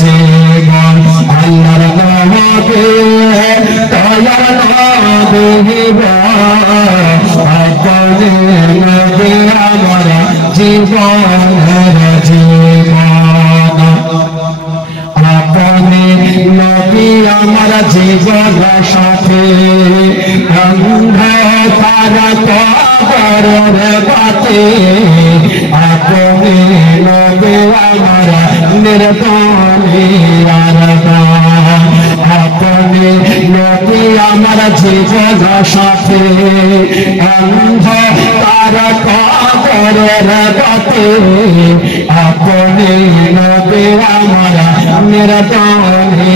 জীবন আল্লাহর নামে দয়ার নবীব আপনি নবী আমার জীবনের জীবন আপনি নবী আমার জীবন সাথী অন্ধকার কবরের বাতি আপনি নবী আমার নির্বাণী আপনি নবী আমার জীবন সাথী অন্ধকার কবরের বাতি আপনি নবী আমার নির্বাণী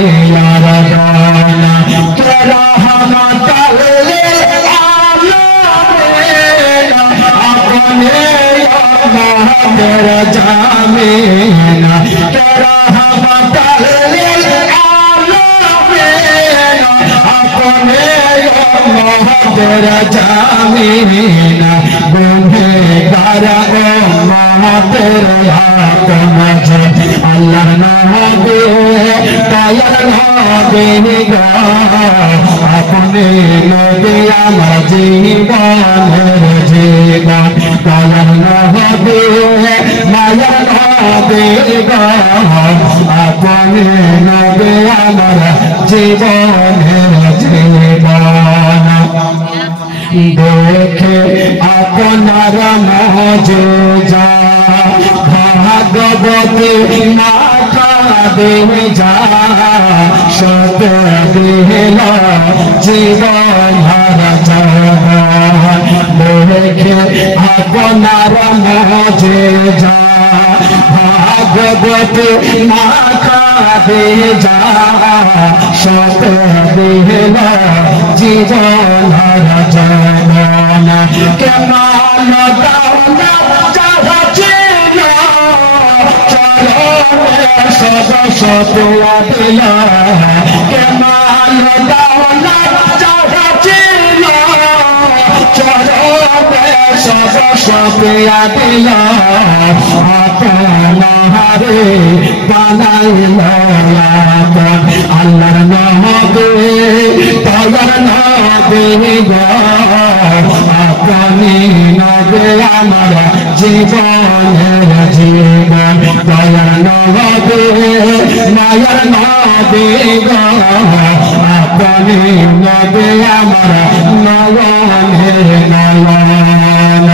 तेरा जामीना तेरा हमतल अपने तेरा जामीना गुनहगार तेरे हाथ मुझे अल्लाह नबी दयाल नबी अपने नबी আমার জীবনের জীবন দয়াল নবী মায়া নবী আপনি নবী আমার জীবনের জীবন দেখে আপনার মজা ভাগবতী মাথা দে যা সত দিল জীবন হারা দেখে আপনার মজা ভাগবতী মাথা দে যা সত দিল জীবন হারা জীবন কেমন দাওনা যাহা ছিল চলো সদ দিল কেমন দাওনা যাহা ছিল চলো সদ দিল আপনারে বানাইল আল্লাহর নবী দয়ার নবী আপনি নবী আমার জীবনের জীবন দয়ার নবী মায়ার নবী আপনি নবী আমার নয়নের নয়ন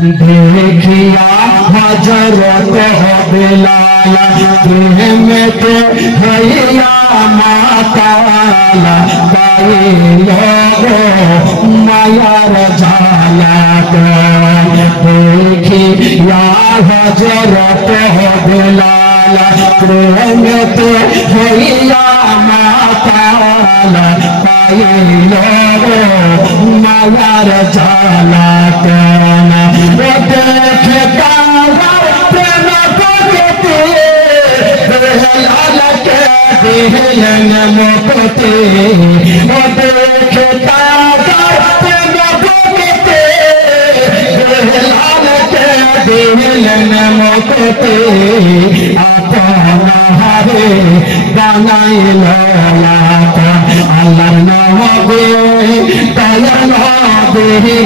देखिया हजरत बिलाल प्रेमत भैया माताला गाई लोगो मायार झाला देखिया हजरत बिलाल प्रेमत भैया माताला गाई लोगो मायार झाला मुक्ति वो देखता दिल मुक्ति अपनारे बनाइल अल्लाह नबी दयाल नबी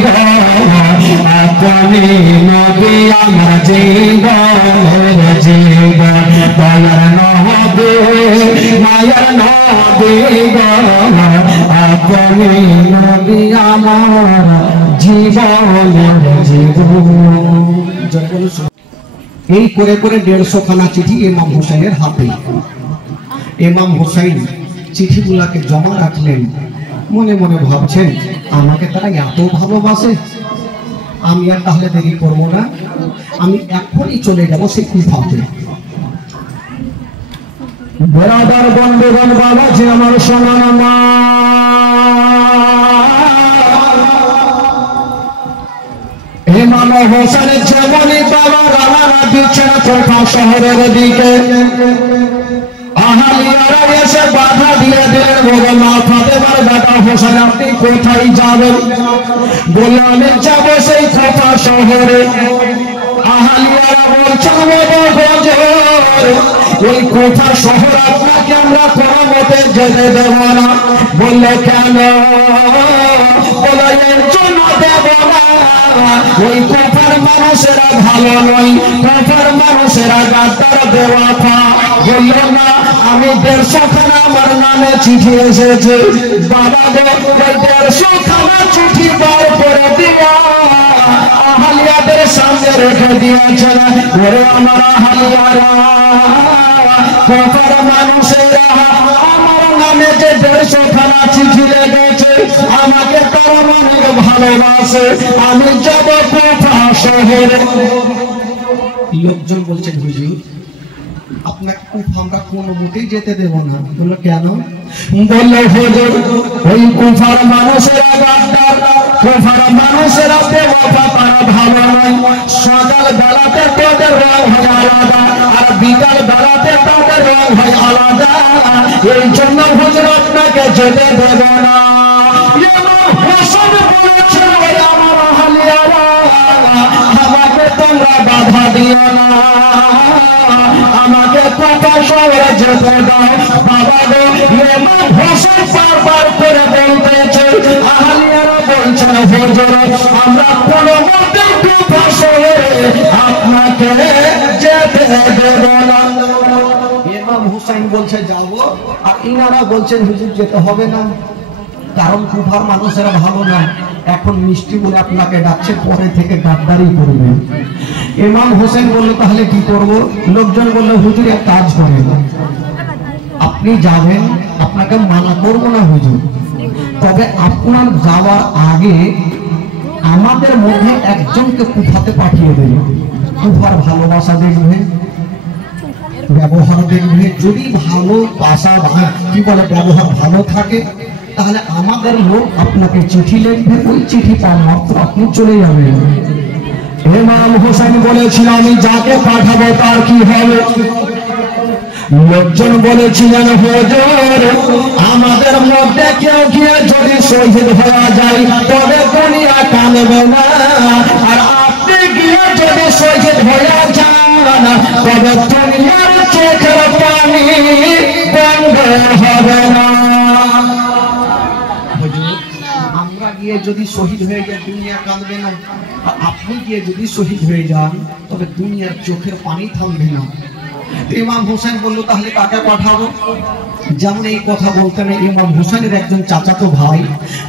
अपनी नबी আমার জীবনের জীবন দয়াল নবী মায়ার নবী আপনি নবী আমার জীবনের জীবন। এই করে করে 150 খানা চিঠি ইমাম হোসেনের হাতে। ইমাম হোসেন চিঠিগুলাকে জমা রাখলেন, মনে মনে ভাবছেন আমাকে তারা এত ভালোবাসে, আমি আর তাহলে দেরি করবো না, আমি এখনই চলে যাব সেই কুফাতে। বেরাদার বন্ধুগণ, বাবা যে আমার সোনা মা, ইমাম হোসেনের যেমনই বাবা রানা দিচ্ছেন কোথা শহরের দিকে, আহালিয়ারা এসে বাধা দিয়ে দিলেন, বলে মা ফাতেমার বেটা হোসেন আপনি কোথায় যাবেন? বলে আমি যাব সেই কোথা শহরে। আহলিয়ারা বলছেন ওই কুফা শহর আপনাকে আমরা কোনো মতে যেতে দেব না। বললো কেন? বলো এর জন্য দেব না, ওই কুফার মানুষেরা ভালো নয়, কুফার মানুষেরা গাদ্দার বেওয়াফা। বলল না, আমি 150 খানা আমার নামে চিঠি এসেছে বাবা গো, ওই 150 খানা চিঠি বার করে দিয়া আহলিয়াদের সামনে রেখে দিয়েছেন। ওরে আমার আহলিয়ারা, কুফার মানুষেরা আমার নামে যে 150 খানা চিঠি লেগেছে, আমাকে তারা অনেক ভালোবাসে, আমি যাব কুফা শহরে। লোকজন বলছেন হুজুর আপনাকে কুফা আমরা কোনো মতেই যেতে দেব না। বললো কেন? বললো হুজুর ওই কুফার মানুষেরা গাদ্দার, কুফার মানুষেরা বেওয়াফা, তারা ভালো নয়। সকাল বেলাতে তাদের রং হয় আলাদা, আর বিকাল বেলাতে তাদের রং হয় আলাদা। এই জন্য হুজুর আপনাকে যেতে দেব না। আমাকে তোমরা বাধা দিও না, আমাকে কুফা শহরে যেতে দাও বাবা গো। ইমাম হোসেন বারবার করে বলতেছে, আহলিয়ারা বলছেন হুজুর আমরা কোনো মতে কুফা শহরে আপনাকে যেতে দেব না। ইমাম হোসেন বলছে যাব, আর ইনারা বলছেন হুজুর যেতে হবে না, কারণ কুফার মানুষেরা ভালো না। এখন মিষ্টি বলে আপনাকে ডাকছে, পরে থেকে গাদ্দারি করবে। ইমাম হোসেন বলল তাহলে কি করব? লোকজন বলল হুজুর এক কাজ করেন, আপনি যাবেন, আপনাকে মানা করবো না হুজুর, তবে আপনার যাওয়ার আগে আমাদের মধ্যে একজনকে কুফাতে পাঠিয়ে দেবেন। কুফার ভালোবাসা দেখবে, ব্যবহার দেখবে, যদি ভালো বাসা কি বলে ব্যবহার ভালো থাকে, তাহলে আমাদের লোক আপনাকে চিঠি লিখবে, ওই চিঠি পাওয়া মাত্র আপনি চলে যাবেন। ইমাম হোসেন বলেছিল আমি যাকে পাঠাবো তার কি হবে? লোকজন বলেছিলেন হুজুর আমাদের মধ্যে কেউ গিয়ে যদি শহীদ হয়ে যায় তবে দুনিয়া কাঁদবে না, আর আপনি গিয়ে যদি শহীদ হয়ে যান তবে দুনিয়ার চোখের পানি বন্ধ হবে না। আমরা গিয়ে যদি শহীদ হয়ে যায় দুনিয়া কাঁদবে না, আর আপনি গিয়ে যদি শহীদ হয়ে যান তবে দুনিয়ার চোখের পানি থামবে না। ইমাম হোসেন বলল তাহলে কাকে পাঠাবো? যেমন এই কথা বলতেন ইমাম হোসেনের একজন চাচাতো ভাই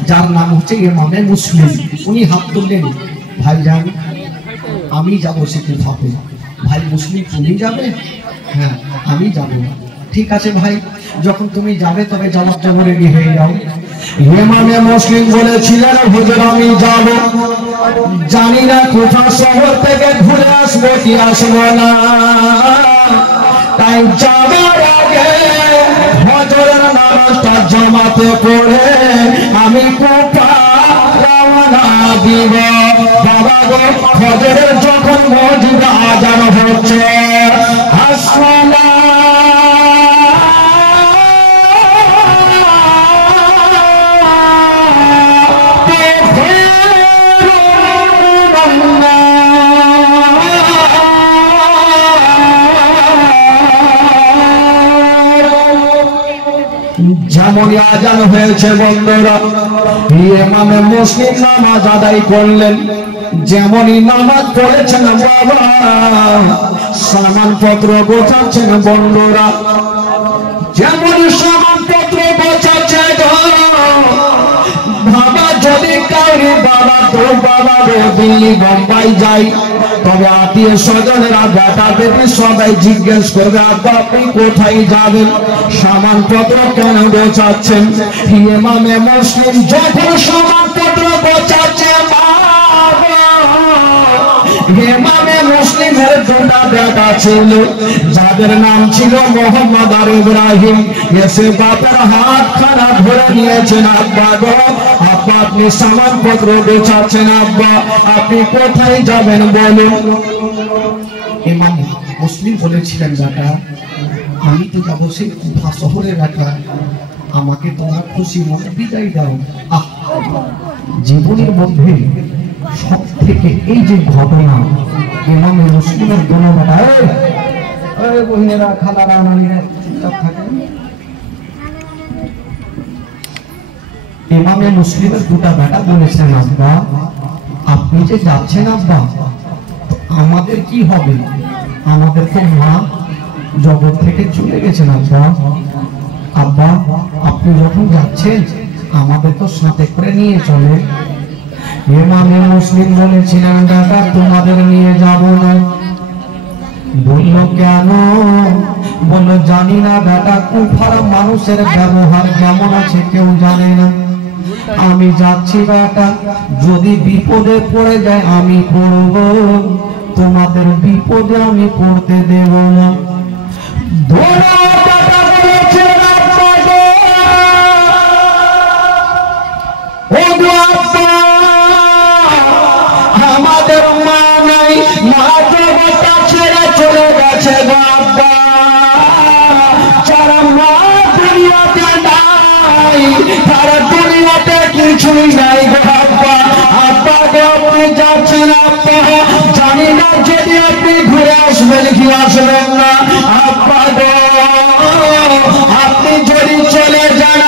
যার নাম হচ্ছে ইমামে মুসলিম, উনি হাত তুললেন, ভাইজান আমি যাবো সে কুফাতে। ভাই মুসলিম তুমি যাবে? হ্যাঁ আমি যাবো। ঠিক আছে ভাই, যখন তুমি যাবে তবে যাওয়ার জন্য রেডি হয়ে যাও। ইমামে মুসলিম বলেছিলেন হুজুর আমি যাব, জানি না কুফা শহর থেকে ঘুরে আসবো কি আসবো না, তাই যাবার আগে হজরের নামাজটা জামাতে পড়ে আমি কুফা রওনা দিব। বাবা গো হজরের যখন মসজিদে আযান হচ্ছে আসসালামু যেমন আযান হয়েছে বন্ধুরা, ইমামে মুসলিম নামাজ আদায় করলেন, যেমনই নামাজ পড়েছেন বাবা সামানপত্র গোছাচ্ছেন বন্ধুরা, যেমন সামানপত্র গোছাচ্ছে বাবা যদি কাউরি বাবা তো বাবা দিল্লি বোম্বাই যাই তবে আত্মীয় স্বজনেরা বেটা বেটি সবাই জিজ্ঞেস করবে আপনি কোথায় যাবেন, সামানপত্র কেন গোছাচ্ছেন? ইমামে মুসলিম যখন সামানপত্র গোছাচ্ছে ইমামে মুসলিমের দুটা বেটা ছিল যাদের নাম ছিল মোহাম্মদ আর ইব্রাহিম, এসে বাপের হাতখানা ধরে নিয়েছেন, আব্বা গো আব্বা আপনি সামানপত্র গোছাচ্ছেন, আব্বা আপনি কোথায় যাবেন বলুন। ইমাম মুসলিম বলেছিলেন বেটা আমি তো যাবো সেই কুফা শহরে, বেটা আমাকে তোমার খুশি মনে বিদায় দাও। জীবনের মধ্যে সব থেকে এই যে ঘটনা ইমাম মুসলিমের দোনো বেটা বহিনেরা খালারা নানিরা চুপচাপ থাকে। ইমামে মুসলিমের দুটা বেটা বলেছেন, আব্বা আপনি যে যাচ্ছেন আব্বা, আমাদের কি হবে? আমাদের তো মা জগৎ থেকে চলে গেছেন আব্বা। আব্বা আপনি যখন যাচ্ছেন আমাদের তো সাথে করে নিয়ে চলে। ইমামে মুসলিম বলেছিলেন, দাদা তোমাদের নিয়ে যাব না। বলল কেন? বলল জানি না বেটা, কুফার মানুষের ব্যবহার কেমন আছে কেউ জানে না। আমি যাচ্ছি বেটা, যদি বিপদে পড়ে যায় আমি পড়ব, তোমাদের বিপদে আমি পড়তে দেব না। আমাদের মা নাই, মা জগৎটা ছেড়ে চলে গেছে বাবা। যারা মা দুনিয়াতে নাই তারা দুনিয়াতে কিছুই নাই বাবা। আব্বা আপনি যাচ্ছেন আব্বা, জানি না যদি আপনি ঘুরে আসবেন কি আসবেন না। আব্বা আপনি যদি চলে যান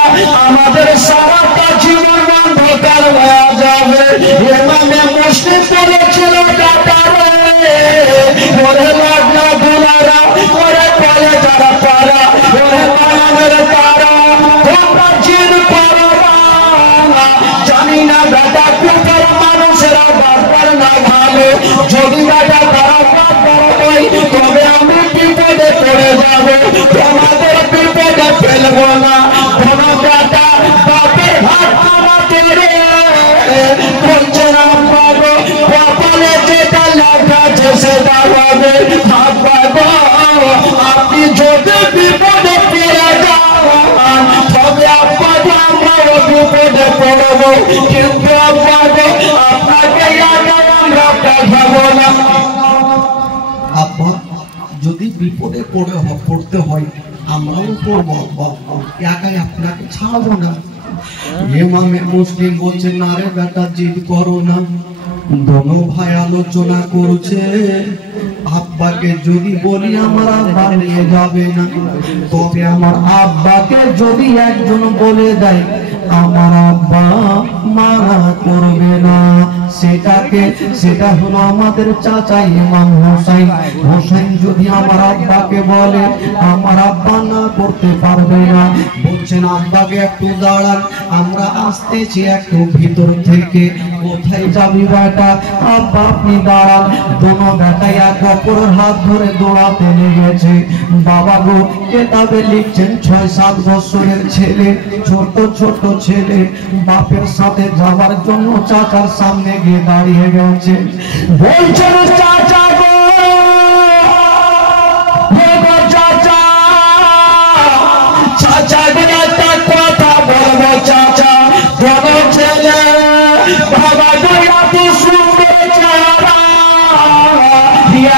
আমাদের সারাটা জীবন অন্ধকার হয়ে যাবে। ইমামে মুসলিম বলেছিল, ওরে লাগনা দুলারা, ওরে পালে যারা পারা, ওরে মায়ের তারা, তোমরা জিদ করো না। জানি না বেটা কুফার মানুষেরা বারবার না ভালো, যদি বেটা তারা বারবার হয় তবে আমি বিপদে পড়ে যাবো, তোমাদের বিপদে ফেলবো না। কোন বেটা বাপের হাত আমাকে বলছে না পাবো, কপালে যেটা লেখা আছে সেটা হবে। আপনি যদি বিপদে পড়ে যান তবে আপনাকে আমরাও বিপদে পড়বো, কিন্তু আপনাকে আমরা পাঠাবো না। আব্বা যদি বিপদে পড়তে হয় আমরাও পড়বো আব্বা, একাই আপনাকে ছাড়বো না। ইমামে মুসলিম বলছে, না রে বেটা জিদ করো না। দোনো ভাই আলোচনা করছে, আব্বাকে যদি বলি আমার আব্বা নিয়ে যাবে না, তবে আমার আব্বাকে যদি একজন বলে দেয় আমার আব্বা মানা করবে না। সেটা হলো আমাদের চাচা ইমাম হোসেন। হোসেন যদি আমার আব্বাকে বলে আমার আব্বা না করতে পারবে না। বলছেন আব্বাকে একটু দাঁড়ান, আমরা আসতেছি একটু ভিতর থেকে। কোথায় যাবি বেটা? আব্বা আপনি দাঁড়ান। দোনো বেটা এক অপরের হাত ধরে দৌড়াতে লেগেছে। বাবা গো কেতাবে লিখছেন ৬-৭ বছরের ছেলে, ছোট ছোট ছেলে বাপের সাথে যাওয়ার জন্য চাচার সামনে গিয়ে দাঁড়িয়ে গেছে। বলছেন চাচা গো, চাচা চাচা একটা কথা বলবো চাচা। বড় ছেলে বাবা গো এত সুন্দর চেহারা,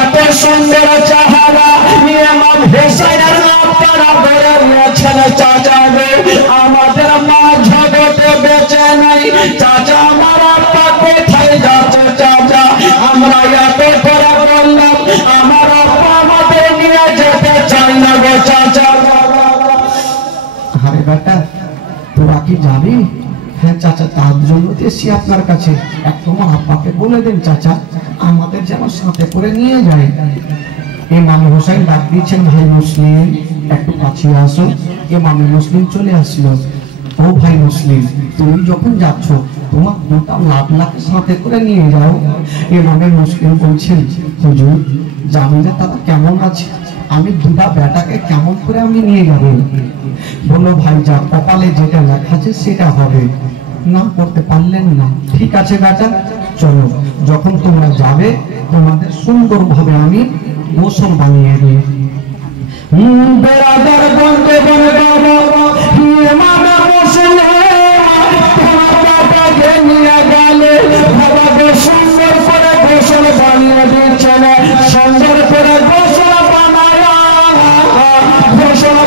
এত সুন্দর চেহারা ইমাম হোসেনের আপনারা ধরে নিয়েছেন চাচা গো। আমাদের মা জগতে বেঁচে নাই চাচা, আমার আব্বা কোথায় যাচ্ছে চাচা? আমরা এত করে বললাম আমার আব্বা আমাদের নিয়ে যেতে চাই না গো চাচা। আরে বেটা তোরা কি যাবি? হ্যাঁ চাচা, তার জন্য এসেছি আপনার কাছে। একটু আমার আব্বাকে বলে দিন চাচা, আমাদের যেন সাথে করে নিয়ে যায়। ইমাম হোসেন ডাক দিচ্ছেন, ভাই মুসলিম একটু কাছে আসো। ইমাম মুসলিম চলে আসলো। ও ভাই মুসলিম, তুমি যখন যাচ্ছ তোমার দুটা লাখ সাথে করে নিয়ে যাও। ইমাম মুসলিম বলছেন, হুজুর জানি না তারা কেমন আছে, আমি দুটা বেটাকে কেমন করে আমি নিয়ে যাবো? বললো ভাই যা কপালে যেটা লেখা আছে সেটা হবে। না করতে পারলেন না, ঠিক আছে বেটা চলো, যখন তোমরা যাবে তোমাদের সুন্দরভাবে আমি গোসল বানিয়ে দিই। বেড়াদার বলতে বলে বাবা ইমাম মুসলিম তোমার বাবাকে নিয়ে গেলে বাবাকে সুন্দর করে গোসল বানিয়ে দিচ্ছেন। সুন্দর করে গোসল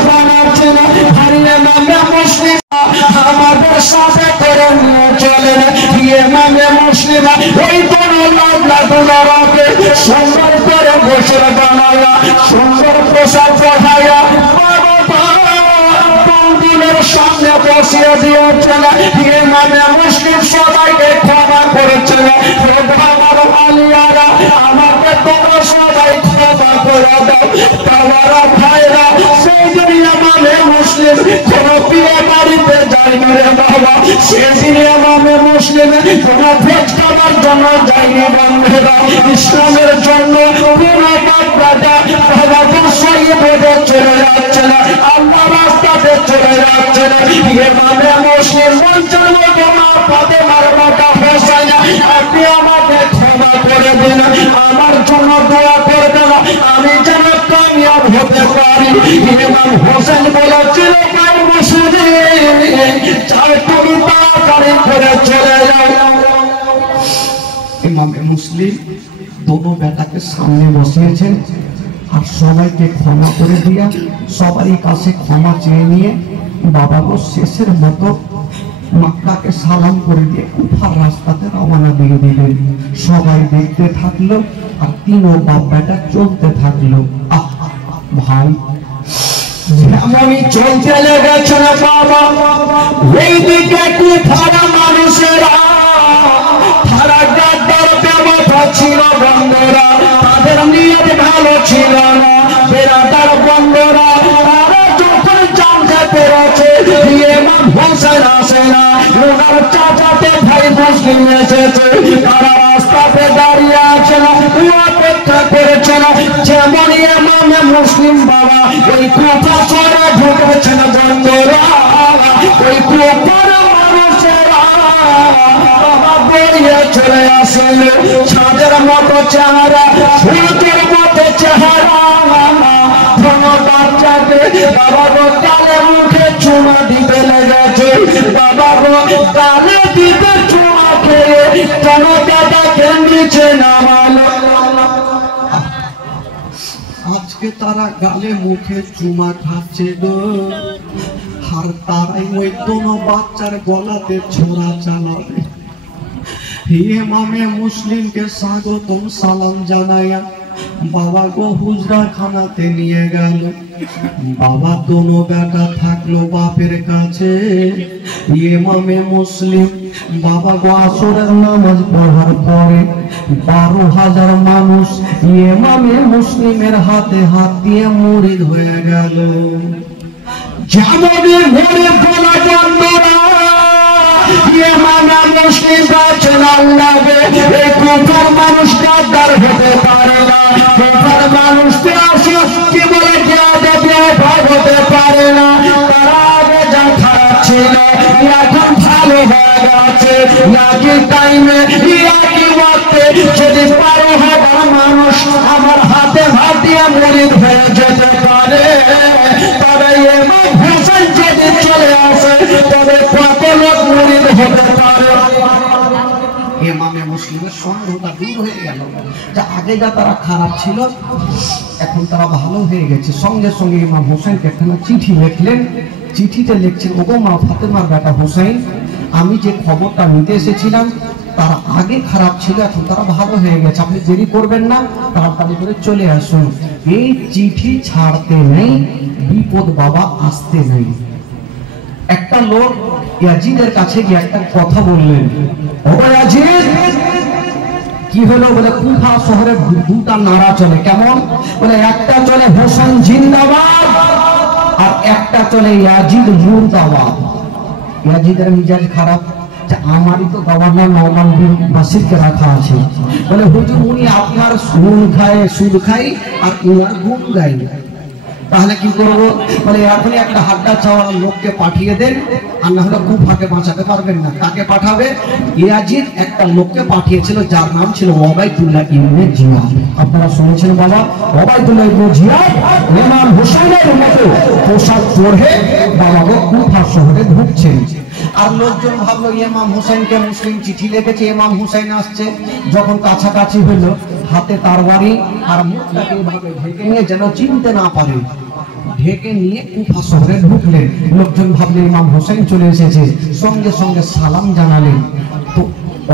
বানাচ্ছেন। হারিয়ে নামে মুসলিম আমাদের সাথে করে নিয়ে চলেন। ইমামে মুসলিম ওই কোনো লাভ সুন্দর জানাইয়া সুন্দর পোশাক পরাইয়া দিনের সামনে বসিয়ে দিয়েছিল। ইমামে মুসলিম সবাইকে ক্ষমা করেছিল। আমার আলিয়ারা আমাকে তোমরা সবাই ক্ষমা করে দাও। তোমারা ভাইরা সেই দিন ইমামে মুসলিম কোন বিয়ে বাড়িতে যায়নি রে বাবা। সেদিন ইমামে মুসলিম কোন ভোজ খাবার জন্য যায়নি বন্ধুরা। ইসলামের জন্য কোন বাচ্চাটা বাবা বসাই বেঁধে চলে যাচ্ছে না, আল্লাহ রাস্তাতে চলে যাচ্ছে না। ইমামে মুসলিম বলছেন তোমার ফাতেমার মাতা হোসেন আপনি আমাকে ক্ষমা করে দিন, আমার জন্য দোয়া করবেন, আমি যেন কামিয়াব হতে পারি। ইমাম হোসেন বলেছিল ভাই মুসলিম চাই তুমি তাড়াতাড়ি করে চলে যাও। ইমামে মুসলিম দোনো বেটাকে সামনে বসিয়েছেন আর সবাইকে ক্ষমা করে দিয়া সবারই কাছে ক্ষমা চেয়ে নিয়ে বাবা গো শেষের মতো মক্কাকে সালাম করে দিয়ে কুফার রাস্তাতে রওনা দিয়ে দিলেন। সবাই দেখতে থাকলো আর তিনও বাপ বেটা চলতে থাকলো। ভাই যেমনই চলতে লেগেছে না বাবা, এইদিকে কুফার মানুষেরা তারা গাদ্দার ব্যবহার ছিল বন্ধুরা, তাদের নিয়ত ভালো ছিল না। বেরাদার বন্ধুরা তারা যখন জানতে পেরেছে ইমাম হোসেন আসে না, ওনার চাচাতে ভাই মুসলিম এসেছে, তারা রাস্তাতে দাঁড়িয়ে আছে না, অপেক্ষা করেছে না। যেমন ইমামে মুসলিম বাবা ওই কুফা শহরে ঢুকেছেন বন্ধুরা, ওই কুফার মানুষেরা বাবা বেরিয়ে চলে আসেন। ছাদের মতো চেহারা, সূর্যের মতো চেহারা, বাচ্চাকে বাবা গো গালে মুখে চুমা দিতে লেগেছে। বাবা গো গালে দিতে চুমা খেয়ে কেন দাদাকে নিচে নামালো। আজকে তারা গালে মুখে চুমা খাচ্ছে গো, আর তারাই ওই কোনো বাচ্চার গলাতে ছোড়া চালাবে। ইমামে মুসলিমকে স্বাগতম সালাম জানাইয়া বাবা গো হুজরা খানাতে নিয়ে গেল। বাবা দোনো বেটা থাকলো বাপের কাছে। ইমামে মুসলিম বাবা গো আসরের নামাজ পড়ার পরে 12,000 মানুষ ইমামে মুসলিমের হাতে হাত দিয়ে মুরিদ হয়ে গেল। জামানের ঘরে বলা বন্ধরা ইমামে মুসলিম বলেন আল্লাহ এই কুফার মানুষ গাদ্দার হতে পারে না, কুফার মানুষকে আসে কি বলে ভাগ হতে পারে না। তারা আগে যা খারাপ ছিল এখন ভালো হয়ে গেছে। একই টাইমে একই ওয়াক্তে যদি 12,000 মানুষ আমার হাতে হাত দিয়ে মুরিদ হয়ে যেতে পারে, তবে ইমাম হোসেন যদি চলে আসে তবে কত লোক মুরিদ হতে পারে। ইমামে মুসলিমের সন্দেহটা দূর হয়ে গেল, যা আগে যা তারা খারাপ ছিল এখন তারা ভালো হয়ে গেছে। সঙ্গে সঙ্গে ইমাম হোসেনকে একখানা চিঠি লিখলেন। চিঠিতে লিখছেন ওগো মা ফাতেমার বেটা হোসেন, আমি যে খবরটা নিতে এসেছিলাম তারা আগে খারাপ ছিল এখন তারা ভালো হয়ে গেছে, আপনি দেরি করবেন না, তাড়াতাড়ি করে চলে আসুন। এই চিঠি ছাড়তে নেই, বিপদ বাবা আসতে নেই। একটা লোক ইয়াজিদের কাছে গিয়ে একটা কথা বললেন, ও ইয়াজিদ কি হলো? বলে কুফা শহরে দুটা নারা চলে। কেমন? বলে একটা চলে হোসেন জিন্দাবাদ আর একটা চলে ইয়াজিদ মুর্দাবাদ। ইয়াজিদের মিজাজ খারাপ, আমারই তো গভর্নর নওমান বিন বাসিরকে রাখা আছে। বলে হুজুর উনি আপনার সুদ খায় আর উনার গুণ গায়, তাহলে কি করবো? বলে এখনই একটা হাড্ডা চাওয়া লোককে পাঠিয়ে দেন, আর না হলে কুফাকে বাঁচাতে পারবেন না। কাকে পাঠাবে? ইয়াজিদ একটা লোককে পাঠিয়েছিল যার নাম ছিল ওবাইদুল্লাহ ইবনে জিয়াদ। আপনারা শুনেছেন বাবা, ওবাইদুল্লাহ ইবনে জিয়াদ ইমাম হোসেনের মতো পোশাক পরে বাবা গো কুফা শহরে ঢুকছেন। আর লোকজন ভাবলো ইমাম হোসেনকে মুসলিম চিঠি লিখেছে, ইমাম হোসেন আসছে। যখন কাছাকাছি হলো হাতে তরবারি আর মুখটাকে এইভাবে ঢেকে নিয়ে যেন চিনতে না পারে, ঢেকে নিয়ে কুফা শহরে ঢুকলেন। লোকজন ভাবলেন ইমাম হোসেন চলে এসেছে, সঙ্গে সঙ্গে সালাম জানালেন। তো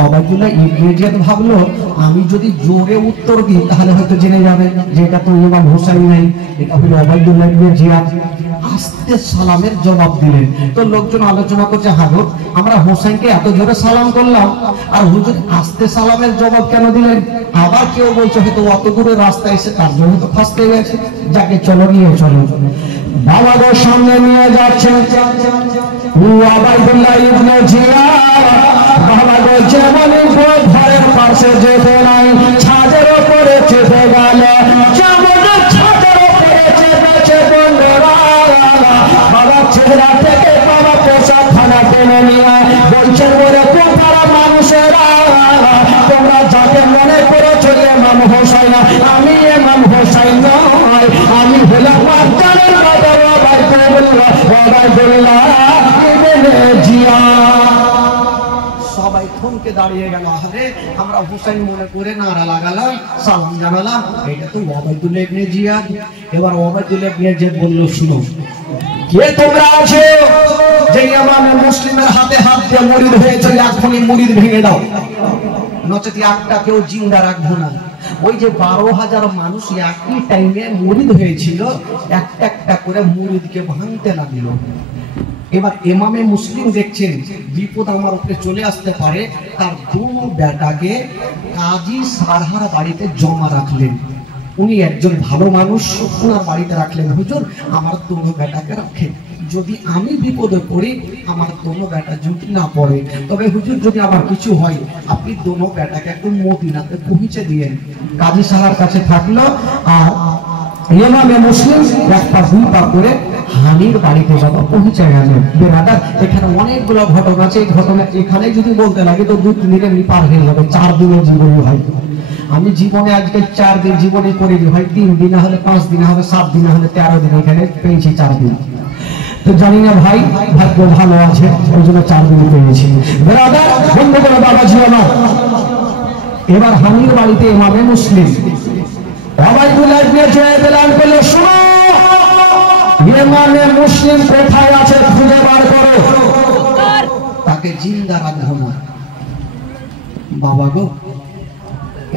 ওবায়দুল্লাহ ইবনে জিয়াদ ভাবলো আমি যদি জোরে উত্তর দিই তাহলে হয়তো জেনে যাবে যে এটা তো ইমাম হুসাইন নাই, এটা হলো ওবায়দুল্লাহ ইবনে জিয়াদ। আস্তে সালামের জবাব দিলেন। তো লোকজন আলোচনা করছে, হাজর আমরা হোসেনকে এত জোরে সালাম করলাম আর হুজুর আস্তে সালামের জবাব কেন দিলেন? আবার কেউ বলছে হয়তো অত দূরে রাস্তা এসে তার জন্য তো ফাঁসতে গেছে, যাকে চলো নিয়ে চলো। বাবাদের সামনে নিয়ে যাচ্ছে ওবায়দুল্লাহ ইবনে জিয়াদ। বাবাদের যেমনই ঘরের পাশে যেতে নাই, ছাদের উপরে চেপে গেল। যেমন ছাদের উপরে চেপেছে বন্ধুরা, বাবার চেহারা থেকে বাবা পোশাক খানা টেনে নিয়ে বলছে, বলে তোমরা মানুষেরা তোমরা যাকে মনে করেছো ইমাম হোসেন, আমি ইমাম হোসেন নয়, আমি হলাম আজানের বাবা ওবায়দুল্লাহ ইবনে জিয়াদ। সবাই থমকে দাঁড়িয়ে গেল। আরে আমরা হুসাইন মনে করে নারা লাগালাম, সালাম জানালাম, এটা তো ওবায়দুল্লাহ ইবনে জিয়াদ। এবার ওবায়দুল্লাহ ইবনে জিয়াদ বলল, শুনো কে তোমরা আছো যে ইমাম মুসলিমের হাতে হাত দিয়ে মুরিদ হয়েছে, এখনই মুরিদ ভেঙে দাও, নচেত একটা কেউ জিন্দা রাখবো না। ওই যে 12,000 মানুষ একই টাইমে মুরিদ হয়েছিল, একটা একটা করে মুরিদকে ভাঙতে লাগলো। এবার ইমামে মুসলিম দেখছেন বিপদ আমার উপরে চলে আসতে পারে, তার দু বেটাকে কাজী সারহার বাড়িতে জমা রাখলেন। উনি একজন ভালো মানুষ, ওনার বাড়িতে রাখলেন। হুজুর আমার দোনো বেটাকে রাখেন, যদি আমি বিপদে পড়ি আমার দোনো বেটা যদি না পড়ে, তবে হুজুর যদি আমার কিছু হয় আপনি দোনো বেটাকে একটু মদিনাতে পৌঁছে দিয়েন। কাজী সাহার কাছে থাকলো। আর ইমামে মুসলিম এক পা দুই পা করে হানির বাড়িতে বাবা পৌঁছে গেল। বেরাদার এখানে অনেকগুলো ঘটনা আছে, এই ঘটনা এখানে যদি বলতে লাগে তো 2-3 দিনে পার হয়ে যাবে, 4 দিনের জীবনী হয়। আমি জীবনে আজকে 4 দিন জীবনে করিনি, হয় 3 দিন হলে 5 দিন হবে, 7 দিন হলে 13 দিন, এখানে পেয়েছি 4 দিন। তো জানি না ভাই, ভাগ্য ভালো আছে ওই জন্য 4 দিন পেয়েছি। বেরাদার বন্ধুগণ, বাবাজি আমার, এবার হানির বাড়িতে ইমামে মুসলিম ওবায়দুল্লাহ ইবনে জিয়াদ এলান করলো, শুনো ইমামে মুসলিম কোথায় আছে খুঁজে বার করো, তাকে জিন্দা রাখবো না। বাবা গো,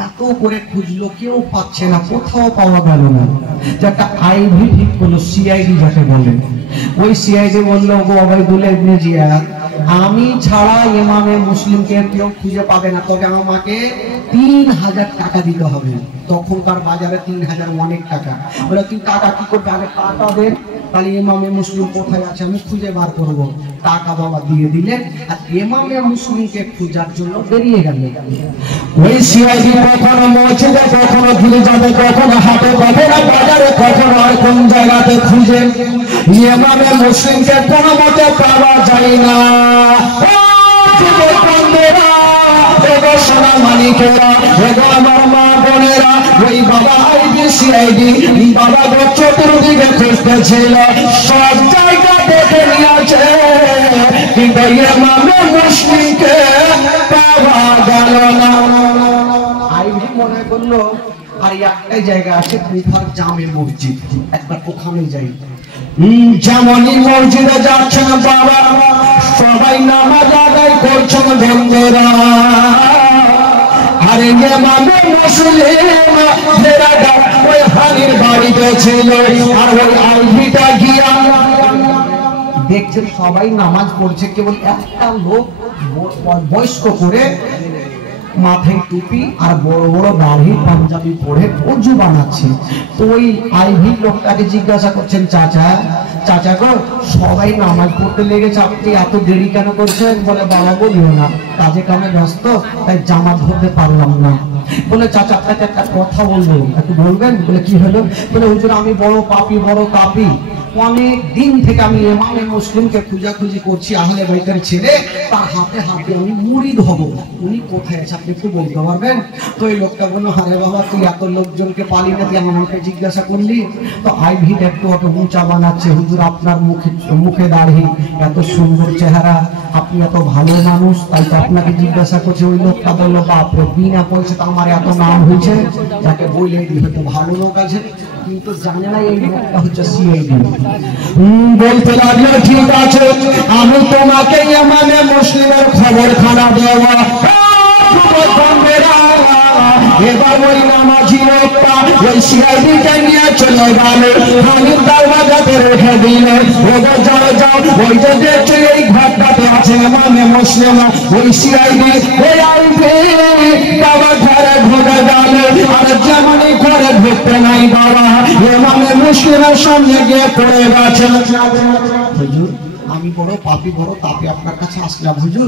এত করে খুঁজলো কেউ পাচ্ছে না, কোথাও পাওয়া গেল না। যে একটা আইভি ঠিক করলো, সিআইডি যাকে বলেন, ওই সিআইডি বললো, ওবায়দুল্লাহ ইবনে জিয়াদ আমি ছাড়া ইমামে মুসলিমকে কেউ খুঁজে পাবে না, তবে আমাকে 3000 টাকা দিতে হবে। তখনকার বাজারে 3000 অনেক টাকা। বলে তুই টাকা কি করবে, আগে টাকা দে, তাহলে ইমামে মুসলিম কোথায় আছে আমি খুঁজে বার করবো। টাকা বাবা দিয়ে দিলেন আর ইমামে মুসলিমকে খোঁজার জন্য বেরিয়ে গেল। ওই সিআইডি কখনো মসজিদে, কখনো ঘুরে যাবে, কখনো হাটে, কখনো বাজারে, কখনো আর কোন জায়গাতে খুঁজে ইমামে মুসলিমকে কোনো মতে পাওয়া যায় না। সোনা মানিকেরা, আমার মা বোনেরা, ওই বাবা আইডি সিআইডি বাবা চতুর্দিকে খুঁজতেছিল, সব জায়গা দেখে নিয়েছে, কিন্তু ইমামে মুসলিমকে পাওয়া গেল না। আইডি মনে করলো আর একটাই জায়গা আছে, কুফার জামে মসজিদ, একবার ওখানে যাই। যেমনই মসজিদে যাচ্ছেন বাবা, সবাই নামাজ আদায় করছেন বন্ধুরা। আরে ইমামে মুসলিম ওই হানির বাড়িতে ছিল, আর ওই আইভিটা গিয়া দেখছেন সবাই নামাজ পড়ছে, কেবল একটা লোক বয়স্ক করে মাথায় টুপি আর বড় বড় দাড়ি পাঞ্জাবি পরে অজু বানাচ্ছে। তো ওই আইভি লোকটাকে জিজ্ঞাসা করছেন, চাচা চাচা গো সবাই নামাজ পড়তে লেগেছে, আপনি এত দেরি কেন করছেন? বলে বাবা বলিও না, কাজে কামে ব্যস্ত, তাই জামাত ধরতে পারলাম না। বলে চাচা আপনাকে একটা কথা বলবো, একটু বলবেন? বলে কি হলো? বলে হুজুর আমি বড় পাপী, বড় কাপি, অনেক দিন থেকে আমি ইমামে মুসলিমকে খোঁজাখুঁজি করছি, আহলে বাইতের ছেলে, তার হাতে হাতে আমি মুরিদ হব, উনি কোথায় আছে আপনি একটু বলতে পারবেন? তো এই লোকটা বললো, আরে বাবা তুই এত লোকজনকে পালি না, তুই আমাকে জিজ্ঞাসা করলি? তো আইভিটা একটু অত উঁচা বানাচ্ছে, হুজুর আপনার মুখে দাঁড়িয়ে এত সুন্দর চেহারা, আপনি এত ভালো মানুষ, তাই তো আপনাকে জিজ্ঞাসা করছে। ওই লোকটা বললো, বাপরে বিনা পয়সা তো আমার এত নাম হয়েছে, যাকে বললে হয়তো ভালো লোক আছে, কিন্তু জানে না এই লোকটা হচ্ছে সিআইডি। বলতে লাগলো, ঠিক আছে আমি তোমাকে ইমামে মুসলিমের খবরখানা দেওয়া প্রথম বেড়া এবার ওই নামাজি লোকটা ওই সিআইডিটা নিয়ে চলে গেল হানির দরওয়াজাতে রেখে দিলে ওদের যাও যাও ওই যে দেখছো এই ঘরটাতে আছে ইমামে মুসলিম ওই সিআইডি ওই আইবি বাবা ঘরে ঢুকে গেল আর যেমনই ঘরে ঢুকতে নাই বাবা ইমামে মুসলিমের সামনে গিয়ে পড়ে গেছে হুজুর আমি বড় পাপী বড় তাপে আপনার কাছে আসলাম হুজুর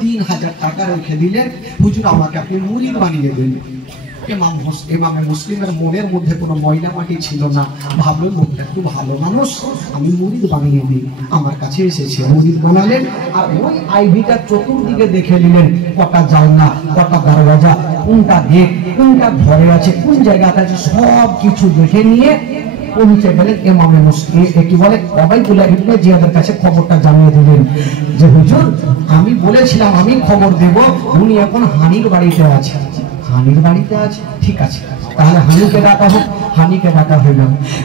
3000 টাকা রেখে দিলেন হুজুর আমাকে আপনি মুরিদ বানিয়ে দিন ইমামে মুসলিমের মনের মধ্যে কোনো ময়লা মাটি ছিল না ভাবলো লোকটা একটু ভালো মানুষ আমি মুরিদ বানিয়ে দিই আমার কাছে এসেছে মুরিদ বানালেন আর ওই আইভিটা চতুর্দিকে দেখে নিলেন কটা জানলা কটা দরওয়াজা কোনটা গেট কোনটা ঘরে আছে কোন জায়গাতে আছে সব কিছু দেখে নিয়ে পৌঁছে গেলেন ইমামে মুসলিম কি বলে ওবাইদুল্লাহ ইবনে জিয়াদের কাছে খবরটা জানিয়ে দিলেন যে হুজুর আমি বলেছিলাম আমি খবর দেব উনি এখন হানির বাড়িতে আছে হানির বাড়িতে আছে ঠিক আছে তাহলে হানিকে ডাকা হোক হানিকে ডাকা হইল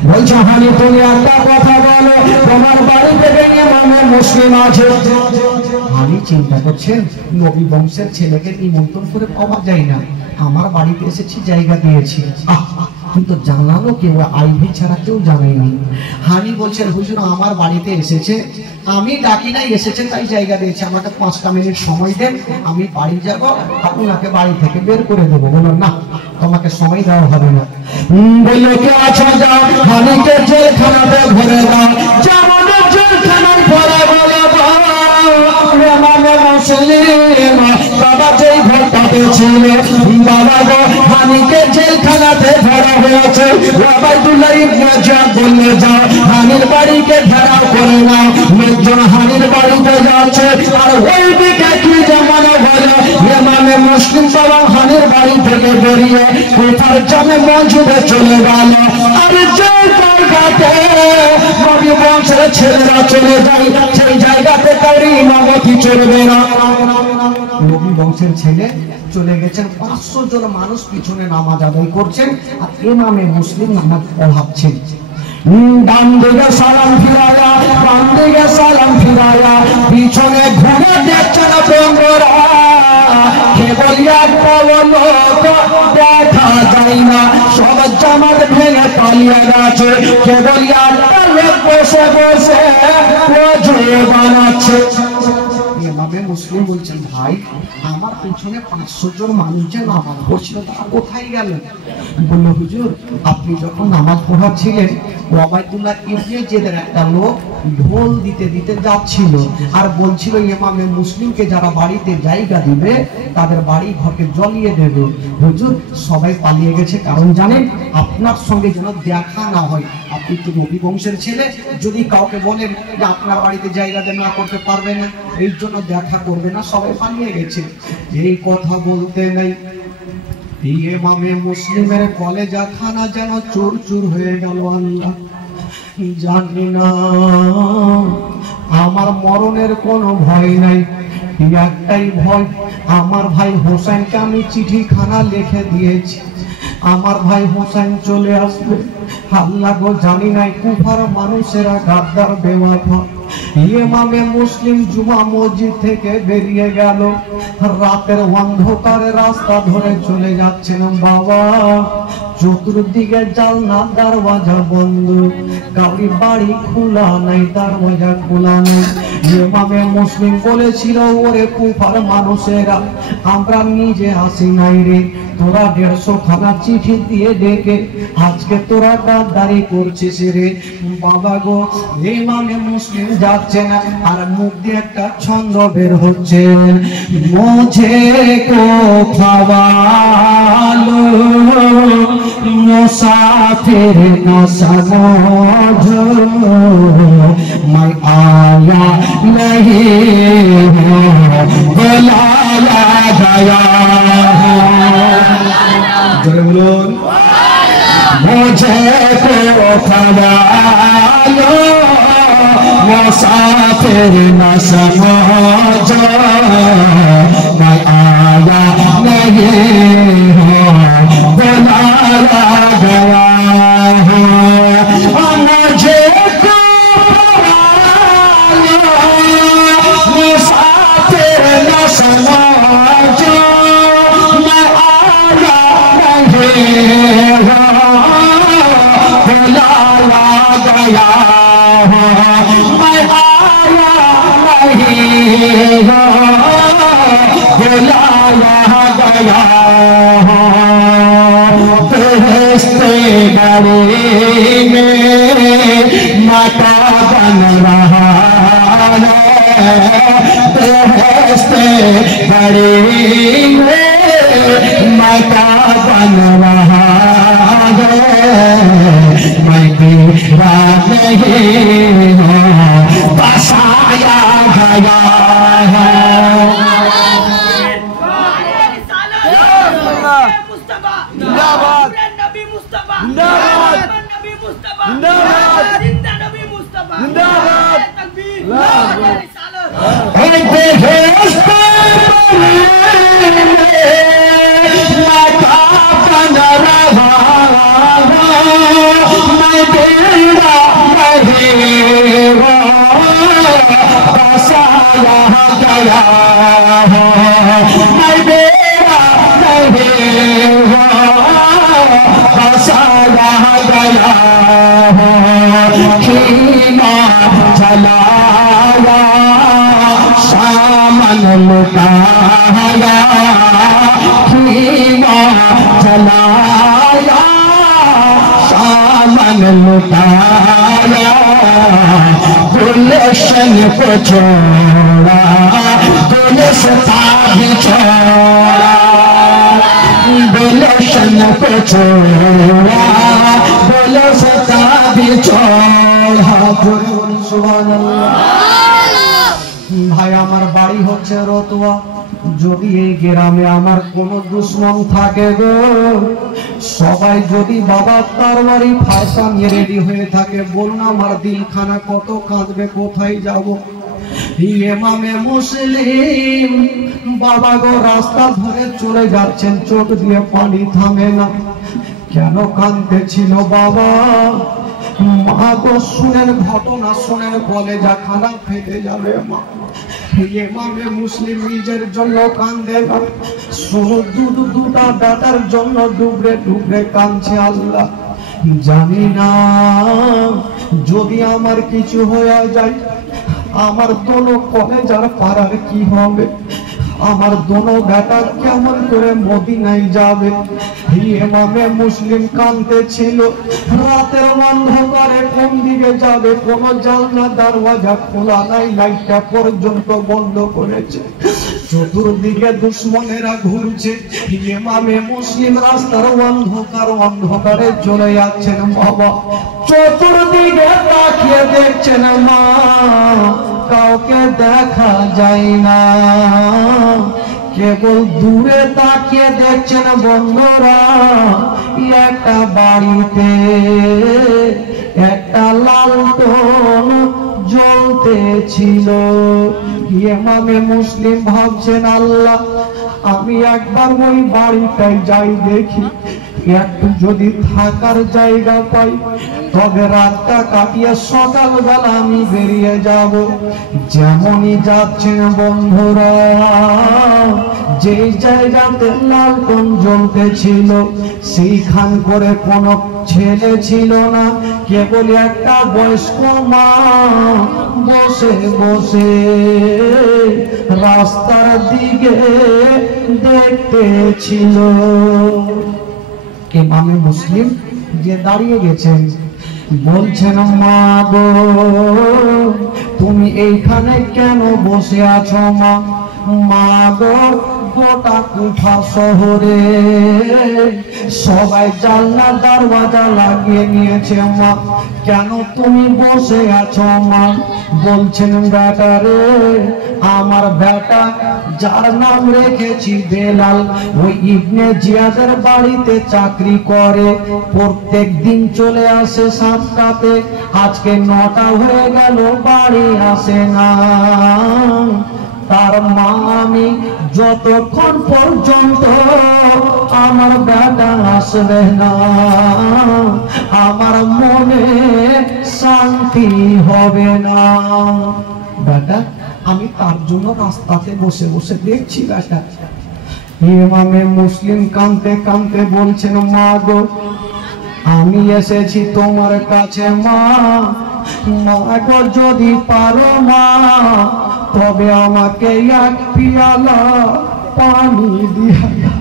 বলছে হানি তুমি একটা কথা বলো তোমার বাড়িতে ইমামে মুসলিম আছে হানি চিন্তা করছে নবী বংশের ছেলেকে নিমন্ত্রণ করে পাওয়া যায় না আমার বাড়িতে এসেছি জায়গা দিয়েছি কিন্তু জানালো কেউ আইভি ছাড়া কেউ জানায়নি হানি বলছেন হুজুর আমার বাড়িতে এসেছে আমি ডাকি নাই এসেছে তাই জায়গা দিয়েছে আমাকে 5টা মিনিট সময় দেন আমি বাড়ি যাব আপনাকে বাড়ি থেকে বের করে দেবো বলুন না তোমাকে সময় দেওয়া হবে না বললো কে আছো যাও হানিকে জেলখানাতে ভরে দাও যেমন জেলখানায় ভরে বলে ইমামে মুসলিম বাবা যেই ঘরটাতে ছিল বাবা গো হানিকে জেলখানাতে ধরা হয়েছে ওবাইদুল্লাহ ইবনে জিয়াদ বললে যাও হানির বাড়িকে ঘেরাও করে নাও লোকজন হানির বাড়িতে যাচ্ছে আর ওই দিকে কি যেমন হলো ইমামে মুসলিম বাবা হানির বাড়ি থেকে বেরিয়ে কোথার জামে মসজিদে চলে গেল আর যে জায়গাতে নবী বংশের ছেলেরা চলে যায় সেই জায়গাতে কারি ইমামতি চলবে না নবী বংশের ছেলে চলে গেছেন 500 জন মানুষ পিছনে নামাজ আদায় করছেন আর ইমামে মুসলিম নামাজ পড়াচ্ছেন ডান দিকে সালাম ফিরায়া বাম দিকে সালাম ফিরায়া পিছনে ঘুরে দেখছেন বন্ধুরা কেবল একটা লোক দেখা যায় না সব জামাত ভেঙে পালিয়ে গেছে কেবল একটা লোক বসে বসে ওযু বানাচ্ছে ইমামে মুসলিম বলছেন ভাই আমার পিছনে 500 জন মানুষ যে নামাজ পড়ছিল তারা কোথায় গেল বললো হুজুর আপনি যখন নামাজ পড়াচ্ছিলেন ওবাইদুল্লাহ ইবনে জিয়াদের একটা লোক ঢোল দিতে দিতে যাচ্ছিল আর বলছিল ইমামে মুসলিমকে যারা বাড়িতে জায়গা দিবে তাদের বাড়ি ঘরকে জ্বলিয়ে দেবে হুজুর সবাই পালিয়ে গেছে কারণ জানেন আপনার সঙ্গে যেন দেখা না হয় আপনি তো নবী বংশের ছেলে যদি কাউকে বলেন যে আপনার বাড়িতে জায়গা দেন না করতে পারবে না এই জন্য দেখা করবে না সবাই পালিয়ে গেছে এই কথা বলতে নেই ইমামে মুসলিমের কলেজা খানা যেন চুর চুর হয়ে গেল আল্লাহ জানি না আমার মরণের কোনো ভয় নাই একটাই ভয় আমার ভাই হোসেনকে আমি চিঠিখানা লিখে দিয়েছি আমার ভাই হোসেন চলে আসবে আল্লাহ গো জানি নাই কুফার মানুষেরা গাদ্দার বেওয়াফা ইমামে মুসলিম জুমা মসজিদ থেকে বেরিয়ে গেল রাতের অন্ধকারে রাস্তা ধরে চলে যাচ্ছেন বাবা চতুর্দিকে জানলা দরওয়াজা বন্ধ কাউরি বাড়ি খোলা নাই দরওয়াজা খোলা নেই ইমামে মুসলিম বলেছিল ওরে কুফার মানুষেরা আমরা নিজে আসি নাই রে তোরা 150 খানা চিঠি দিয়ে ডেকে আজকে তোরা গাদ্দারি করছিস রে বাবা গো ইমামে মুসলিম যাচ্ছে না আর মুখ দিয়ে একটা ছন্দ বের হচ্ছে মুঝে কো খাওয়ালো मुसाफिर न समझो मैं आया नहीं बुलाया गया जरे बोलून मुझे को खवालो मुसाफिर न समझो मैं आया नहीं बुलाया गया मुझे मुसाफिर न समझो बुलाया गया बेहेश्ते गली में माता बन रहा है बेहेश्ते गली में माता बन रहा है मैं तेरा नहीं हूँ बसाया गया है चलाया सामन लुटाया खीमा चलाया सामन लुटाया गुलशन को छोड़ा गुलस्ता भी छोड़ा गुलशन को छोड़ा गुलस्ता भी छोड़ा ভাই আমার বাড়ি হচ্ছে রতুয়া যদি এই গ্রামে আমার কোন দুশ্মন থাকে গো সবাই যদি বাবা তার বাড়ি ফাঁসা নিয়ে রেডি হয়ে থাকে বলুন আমার দিলখানা কত কাঁদবে কোথায় যাব ইমামে মুসলিম বাবা গো রাস্তা ধরে চলে যাচ্ছেন চোখ দিয়ে পানি থামে না কেন কাঁদতেছিল বাবা মা তো শুনেন ঘটনা শুনেন কলেজা খানা ফেটে যাবে মা ইমামে মুসলিম নিজের জন্য কাঁদে না শুধু দুটা বেটার জন্য ডুবরে ডুবরে কাঁদছে আল্লাহ জানি না যদি আমার কিছু হয়ে যায় আমার দোনো কলেজার পাড়ার কি হবে আমার দোনো বেটা কেমন করে মদিনায় যাবে ইমামে মুসলিম কাঁদতে ছিল রাতের অন্ধকারে কোন দিকে যাবে কোন জানলা দরওয়াজা খোলা নাই লাইটটা পর্যন্ত বন্ধ করেছে চতুর্দিকে দুশ্মনেরা ঘুরছে ইমামে মুসলিম রাস্তার অন্ধকারে চলে যাচ্ছেন বাবা চতুর্দিকে তাকিয়ে দেখছেন মা কাউকে দেখা যায় না কেবল দূরে তাকিয়ে দেখছেন বন্ধুরা একটা বাড়িতে একটা লালটন জ্বলতেছিল ইমামে মুসলিম ভাবছেন আল্লাহ আমি একবার ওই বাড়িটায় যাই দেখি একটু যদি থাকার জায়গা পাই তবে রাতটা কাটিয়ে সকালবেলা আমি বেরিয়ে যাব যেমনই যাচ্ছেন বন্ধুরা যে জায়গাতে লালটন জ্বলতেছিল সেইখান করে কোনো ছেলে ছিল না কেবল একটা বয়স্ক মা বসে বসে রাস্তার দিকে দেখতেছিল ইমামে মুসলিম যে দাঁড়িয়ে গেছেন বলছেন মা গো তুমি এইখানে কেন বসে আছো মা মা গো গোটা কুফা শহরে সবাই জানলা দরওয়াজা লাগিয়ে নিয়েছে মা কেন তুমি বসে আছো মা বলছেন বেটা রে আমার বেটা যার নাম রেখেছি বেলাল ওই ইবনে জিয়াদের বাড়িতে চাকরি করে প্রত্যেক দিন চলে আসে 7টাতে আজকে 9টা হয়ে গেল বাড়ি আসে না তার মা আমি যতক্ষণ পর্যন্ত আমার বেটা আসবে না আমার মনে শান্তি হবে না বেটা আমি তার জন্য রাস্তাতে বসে বসে দেখছি বেটা ইমামে মুসলিম কাঁদতে কাঁদতে বলছেন মা গো আমি এসেছি তোমার কাছে মা মাগো যদি পারো মা তবে আমাকে এক পিয়ালা পানি দিয়া।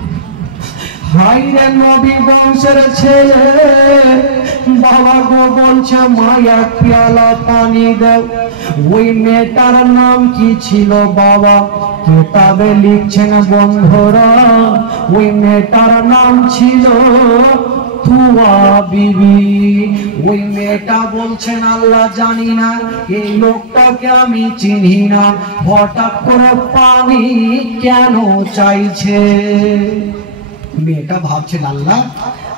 হাই রে নবী বংশের ছেলে, বাবা গো বলছে মা এক পেয়ালা পানি দাও। ওই মেয়েটার নাম কি ছিল বাবা? কিতাবে লিখছেন বন্ধুরা, ওই মেয়েটার নাম ছিল তুয়া বিবি। ওই মেয়েটা বলছেন আল্লাহ জানি না, এই লোকটাকে আমি চিনি না, হঠাৎ করে পানি কেন চাইছে? মেয়েটা ভাবছেন আল্লাহ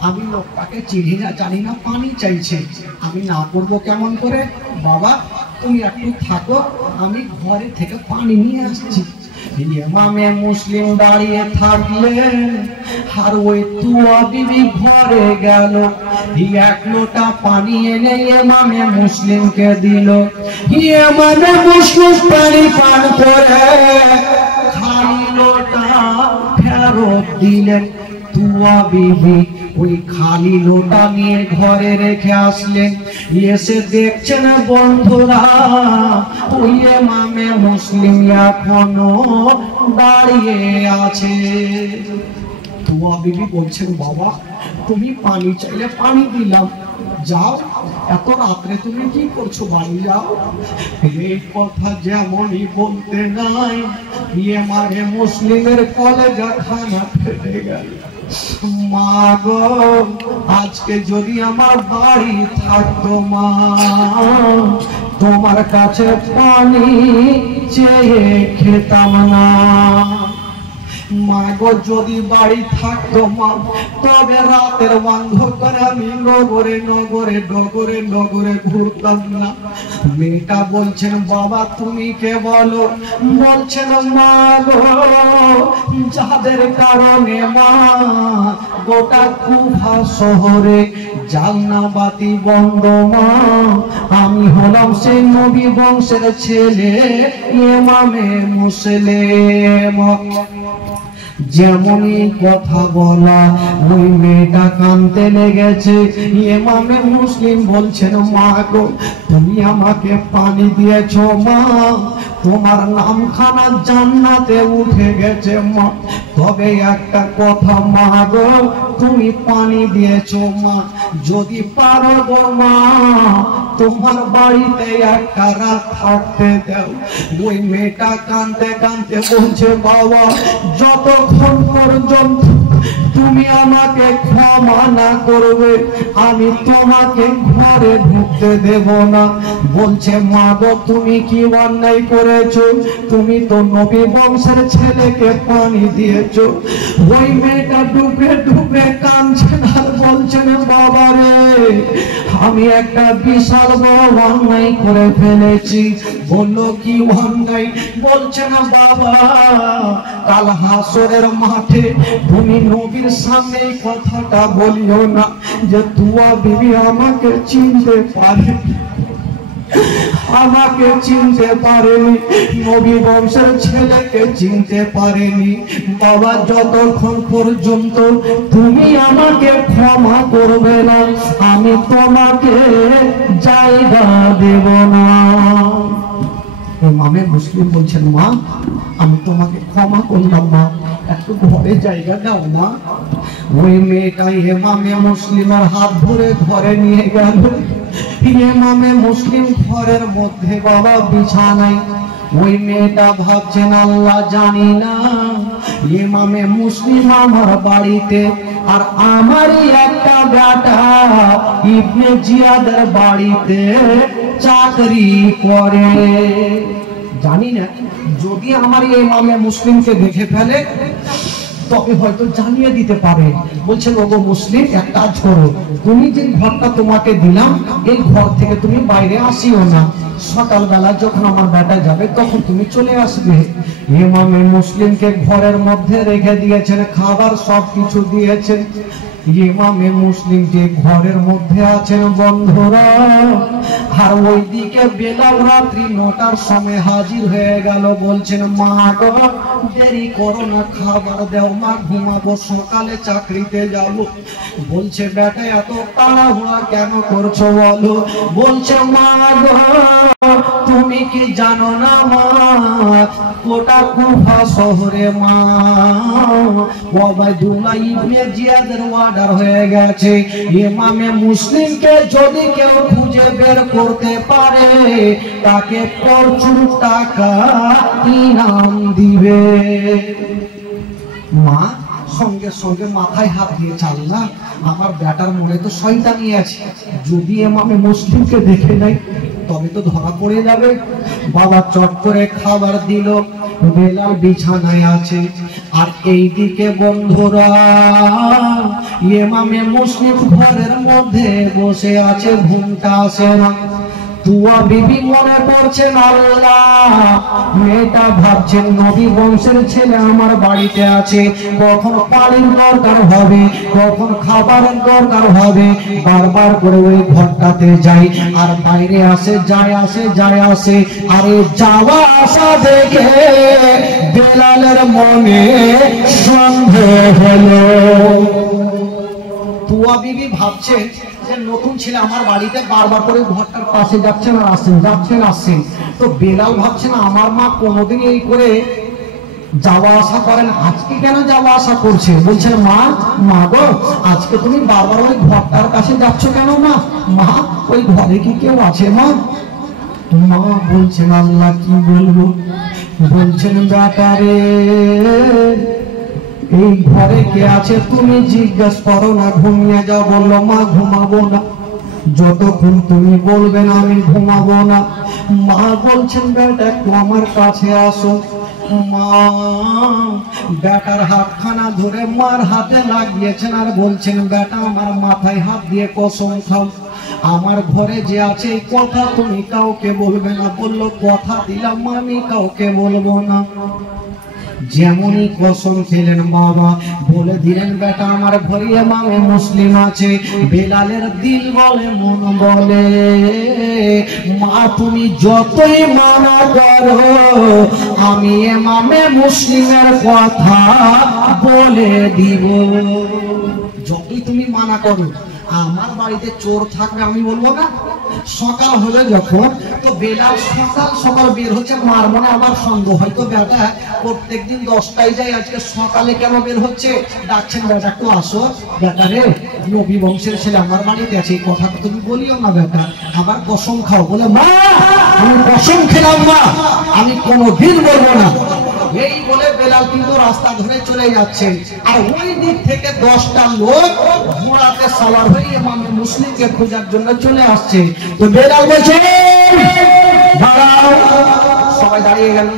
আমি লোকটাকে চিনি না জানি না, পানি চাইছে, আমি না করবো কেমন করে? বাবা তুমি একটু থাকো, আমি ঘরে থেকে পানি নিয়ে আসছি। ইমামে মুসলিম দাঁড়িয়ে থাকলেন, আর ওই তুয়া বিবি ঘরে গেল, এক লোটা পানি এনে ইমামে মুসলিমকে দিল। ইমামে মুসলিম পানি পান করে খালি লোটা ফেরত দিলেন। তুয়া বিবি ওই খালি লোটা নিয়ে ঘরে রেখে আসলেন। এসে দেখছেন বন্ধুরা ওই ইমামে মুসলিম এখনো দাঁড়িয়ে আছে। তুয়া বিবি বলছেন বাবা তুমি পানি চাইলে পানি দিলাম, যাও, এত রাত্রে তুমি কি করছো, বাড়ি যাও। এই কথা যেমনই বলতে নাই ইমামে মুসলিমের কলেজা খানা ফেটে গেল। মা গো আজকে যদি আমার বাড়ি থাকতো মা, তোমার কাছে পানি চেয়ে খেতাম না। মা গো যদি বাড়ি থাকতো মা, তবে রাতের অন্ধকারে আমি নগরে নগরে ডগরে ডগরে ঘুরতাম না। মেয়েটা বলছেন বাবা তুমি কে বলো? বলছেন মা গো যাদের কারণে মা গোটা কুফা শহরে জান্নাবাতি বন্ধ মা, আমি হলাম সেই নবী বংশের ছেলে ইমামে মুসলিম। যেমনই কথা বলা ওই মেয়েটা কাঁদতে লেগেছে। ইমামে মুসলিম বলছেন মা গো তুমি আমাকে পানি দিয়েছো মা, তোমার নামখানা জান্নাতে উঠে গেছে মা, তবে একটা কথা মা গো তুমি পানি দিয়েছো মা, যদি পারো গো মা তোমার বাড়িতে একটা রাত থাকতে দাও। ওই মেয়েটা কাঁদতে কাঁদতে বলছে বাবা যতক্ষণ পর্যন্ত তুমি আমাকে ক্ষমা না করবে আমি তোমাকে ঘরে ঢুকতে দেব না। বলছে মা গো তুমি কি অন্যায় করেছো? তুমি তো নবী বংশের ছেলেকে পানি দিয়েছো। ওই মেয়েটা ডুবে ডুবে কাঁদছে আর বলছেন বাবা রে আমি একটা বিশাল বড় অন্যায় করে ফেলেছি। বললো কি অন্যায়? বলছে না বাবা কাল হাসরের মাঠে তুমি নবীর সামনে কথাটা বলিও না যে তুয়া বিবি আমাকে চিনতে পারে, আমাকে চিনতে পারেনি, নবী বংশের ছেলেকে চিনতে পারেনি। বাবা যতক্ষণ পর্যন্ত তুমি আমাকে ক্ষমা করবে না আমি তোমাকে জায়গা দেব না। ইমামে মুসলিম বলছেন মা আমি তোমাকে ক্ষমা করলাম মা, একটু ঘরে জায়গা দাও না। ওই মেয়েটা ইমামে মুসলিমের হাত ধরে ঘরে নিয়ে গেল। ইমামে মুসলিম ঘরের মধ্যে বাবা বিছানায়। ওই মেয়েটা ভাবছেন আল্লাহ জানি না ইমামে মুসলিম আমার বাড়িতে আর আমারই একটা বেটা ইবনে জিয়াদের বাড়িতে চাকরি করে। জানি না যদি আমার ইমামে মুসলিমকে দেখে ফেলে তবে হয়তো জানিয়ে দিতে পারে। বলছেন ওগো মুসলিম এক কাজ করো, তুমি যে ঘরটা তোমাকে দিলাম এই ঘর থেকে তুমি বাইরে আসিও না, সকালবেলা যখন আমার বেটা যাবে তখন তুমি চলে আসবে। ইমামে মুসলিমকে ঘরের মধ্যে রেখে দিয়েছেন, খাবার সব কিছু দিয়েছেন। ইমামে মুসলিম যে ঘরের মধ্যে আছেন বন্ধুরা, আর ওইদিকে বেলাল রাত্রি 9টার সময় হাজির হয়ে গেল। বলছেন মা গো দেরি করো না, খাবার দাও মা, ঘুমাবো, সকালে চাকরিতে যাব। বলছে বেটা এত তাড়াহুড়া কেন করছো বলো? বলছে মা গো তুমি কি জানো না মা, ওটা কুফা শহরে মা ওবাইদুল্লাহ ইবনে জিয়াদের অর্ডার হয়ে গেছে, ইমামে মুসলিমকে যদি কেউ খুঁজে বের করতে পারে তাকে প্রচুর টাকা ইনাম দিবে। মা সঙ্গে সঙ্গে মাথায় হাত দিয়ে চাল্লা, আমার বেটার মনে তো শয়তানি আছে, যদি ইমামে মুসলিমকে দেখে নেয় তবে তো ধরা পড়ে যাবে। বাবা চট করে খাবার দিল, বেলাল বিছানায় আছে, আর এইদিকে বন্ধুরা ইমামে মুসলিম ঘরের মধ্যে বসে আছে, ঘুমটা আসে না। তুয়া বিবি মনে করছেন আল্লাহ, মেয়েটা ভাবছেন নবী বংশের ছেলে আমার বাড়িতে আছে, কখন পানির দরকার হবে, কখন খাবারের দরকার হবে, বারবার করে ওই ঘরটাতে যাই, আর বাইরে আসে যায় আসে যায় আসে, আর এই যাওয়া আসা দেখে বেলালের মনে সন্দেহ হলো। তুয়া বিবি ভাবছেন যে নতুন ছেলে আমার বাড়িতে বারবার করে ঘরটার পাশে যাচ্ছেন আর আসছেন, যাচ্ছেন আসছেন। তো বেলাল ভাবছেন আমার মা কোনোদিন এই করে যাওয়া আসা করেন, আজকে কেন যাওয়া আসা করছে? বলছেন মা, মা গো আজকে তুমি বারবার ওই ঘরটার কাছে যাচ্ছ কেন মা? মা ওই ঘরে কি কেউ আছে মা? মা বলছেন আল্লাহ কি বলবো। বলছেন বেটারে এই ঘরে কে আছে তুমি জিজ্ঞেস করো না, ঘুমিয়ে যাও। বললো মা ঘুমাবো না, যতক্ষণ তুমি বলবে না আমি ঘুমাবো না। মা বলছেন বেটা একটু আমার কাছে আসো। মা বেটার হাতখানা ধরে মার হাতে লাগিয়েছেন আর বলছেন বেটা আমার মাথায় হাত দিয়ে কসম খাও, আমার ঘরে যে আছে এই কথা তুমি কাউকে বলবে না। বললো কথা দিলাম আমি কাউকে বলবো না। যেমনই কসম খেলেন বাবা, বলে দিলেন বেটা আমার ঘরে ইমামে মুসলিম আছে। বেলালের দিল বলে মন বলে মা তুমি যতই মানা করো আমি ইমামে মুসলিমের কথা বলে দিব। যতই তুমি মানা করো, আমার বাড়িতে চোর থাকবে আমি বলবো না। সকাল হলে যখন, তো বেলাল সকাল সকাল বের হচ্ছে, মার মনে আমার সন্দেহ হয়তো বেটা প্রত্যেকদিন 10টায় যায়, আজকে সকালে কেন বের হচ্ছে? ডাকছেন বেটা একটু আসো। বেটা রে নবী বংশের ছেলে আমার বাড়িতে আছে, এই কথা তুমি বলিও না বেটা, আবার কসম খাও। বলে মা আমি কসম খেলাম মা, আমি কোনোদিন বলবো না। এই বলে বেলাল কিন্তু রাস্তা ধরে চলে যাচ্ছে, আর ওই দিক থেকে 10টা লোক ঘোড়াতে সওয়ার হয়ে ইমামে মুসলিমকে খোঁজার জন্য চলে আসছে। তো বেলাল বলছে দাঁড়াও, সবাই দাঁড়িয়ে গেল।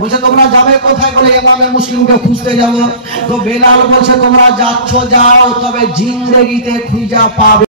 বলছে তোমরা যাবে কোথায়? বলে ইমামে মুসলিমকে খুঁজতে যাব। তো বেলাল বলছে তোমরা যাচ্ছ যাও, তবে জিন্দেগিতে খুঁজা পাবে